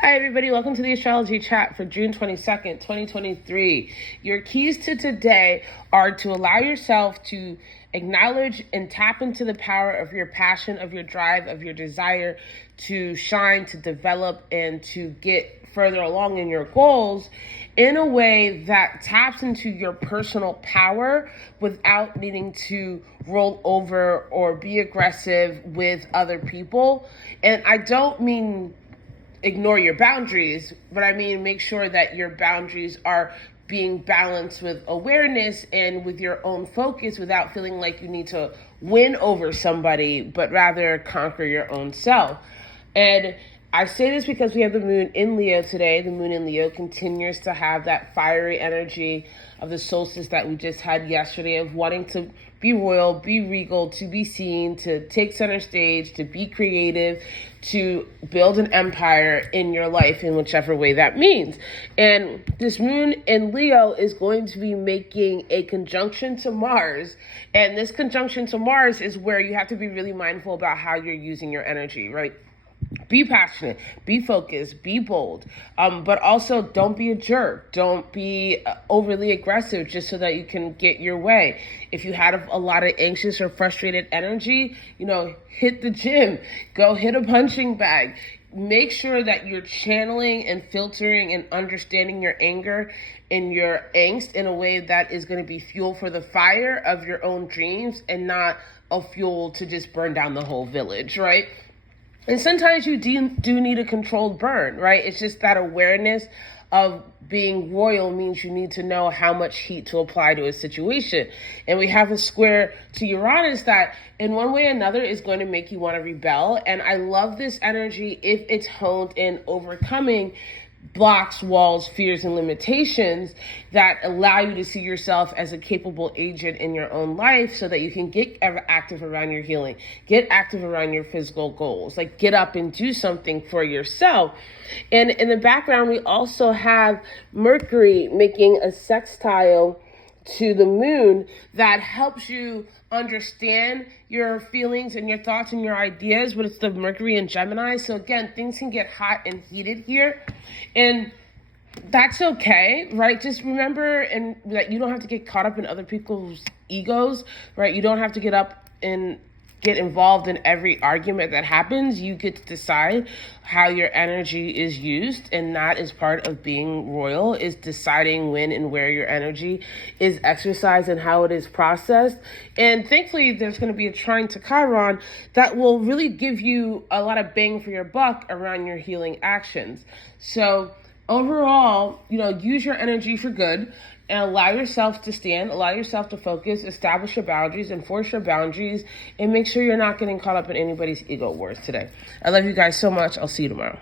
Hi, everybody. Welcome to the Astrology Chat for June 22nd, 2023. Your keys to today are to allow yourself to acknowledge and tap into the power of your passion, of your drive, of your desire to shine, to develop, and to get further along in your goals in a way that taps into your personal power without needing to roll over or be aggressive with other people. And I don't mean ignore your boundaries, but I mean make sure that your boundaries are being balanced with awareness and with your own focus without feeling like you need to win over somebody, but rather conquer your own self. And I say this because we have the moon in Leo today. The moon in Leo continues to have that fiery energy of the solstice that we just had yesterday, of wanting to be royal, be regal, to be seen, to take center stage, to be creative, to build an empire in your life in whichever way that means. And this moon in Leo is going to be making a conjunction to Mars. And this conjunction to Mars is where you have to be really mindful about how you're using your energy, right? Be passionate, be focused, be bold, but also don't be a jerk. Don't be overly aggressive just so that you can get your way. If you had a lot of anxious or frustrated energy, hit the gym, go hit a punching bag. Make sure that you're channeling and filtering and understanding your anger and your angst in a way that is going to be fuel for the fire of your own dreams and not a fuel to just burn down the whole village, right? And sometimes you do need a controlled burn, right? It's just that awareness of being royal means you need to know how much heat to apply to a situation. And we have a square to Uranus that in one way or another is going to make you want to rebel. And I love this energy if it's honed in overcoming blocks, walls, fears, and limitations that allow you to see yourself as a capable agent in your own life so that you can get active around your healing, get active around your physical goals, like get up and do something for yourself. And in the background, we also have Mercury making a sextile to the moon that helps you understand your feelings and your thoughts and your ideas, but it's the Mercury in Gemini. So again, things can get hot and heated here, and that's okay, right? Just remember that you don't have to get caught up in other people's egos, right? You don't have to get involved in every argument that happens. You get to decide how your energy is used, and that is part of being royal, is deciding when and where your energy is exercised and how it is processed. And thankfully, there's going to be a trine to Chiron that will really give you a lot of bang for your buck around your healing actions. So overall, use your energy for good and allow yourself to stand, allow yourself to focus, establish your boundaries, enforce your boundaries, and make sure you're not getting caught up in anybody's ego wars today. I love you guys so much. I'll see you tomorrow.